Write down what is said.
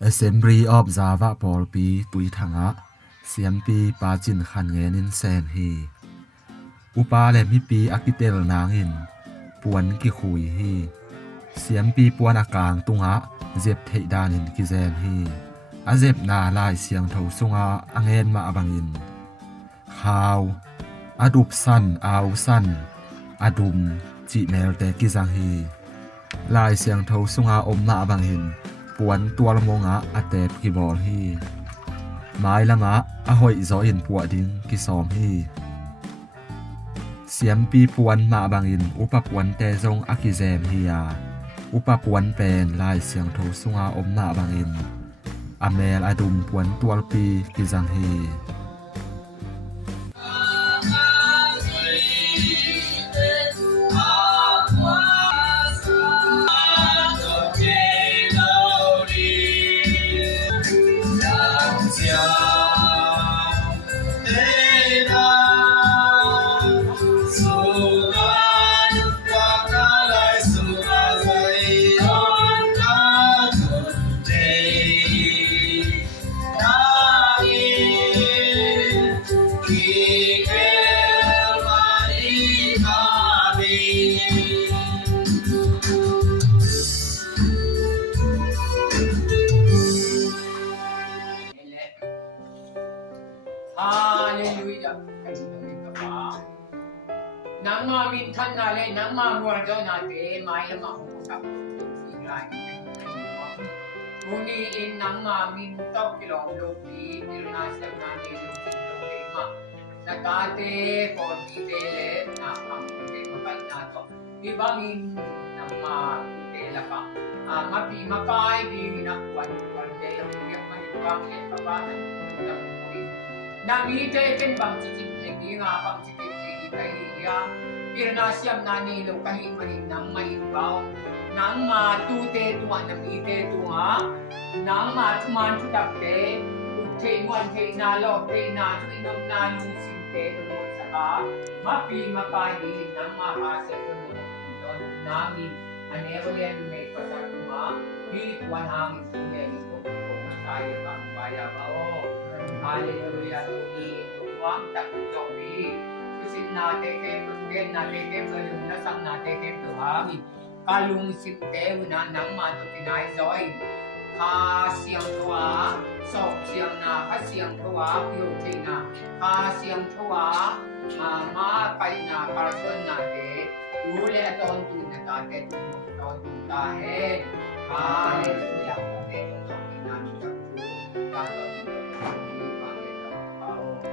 Assembly of Java Paul P tui thanga CMP pa chin khan ngenin sen hi upa le mi pi akitel nangin puan ki khui hi CMP puan akang tunga zep thei danin ki zen hi azep na lai siang tho sunga angen ma abangin khaw adup san au san adum chi mel te ki jang hi lai siang tho sunga om na abangin puan tual monga atep ki bol hi mai langa a hoi zo in puwa ding ki som hi CMP puan ma bangin upa puan te zong akizem hi ya upa puan pen lai siang tho sunga om na bangin amel adum puan tual pi ki jang hi nang mamin than na le nang mamor do na te mai ma ho sa lai uni in nang mamin to kilong lo pi na sa na ni lo ke ma sa ka te por ti te le na am te ma pai na to di ba min nang ma te la pa ma pi ma pai di na kwan kwan te la pi ma ni ba ke pa ba na na mi te ken bang chi chi le ki nga bang chi chi kai ya pirna siam nani lo kahi mani nang mai bao nang ma tu te tu an mi te tu ha nang ma tu man tu dak te te wan te na lo te na tu nom na lu sin te tu mo sa ka ma pi ma pai di nang ma ha se tu mo don na mi an evolian me pa sa tu ma pi wan ha mi tu le ni ko ma sai ba ba ya ba o hallelujah ni wang tak tu pi sin na te ke gen na te ke lung na sang na te ke tu ha mi kalung sin te na nang ma tu pinai zoi kha siang thua sok siang na kha siang thua pyo te na kha siang thua ma pai na person na te u le ton tu na ta te tu ton tu ta he hallelujah te tu na tu ta tu ta tu pa ke ta pa o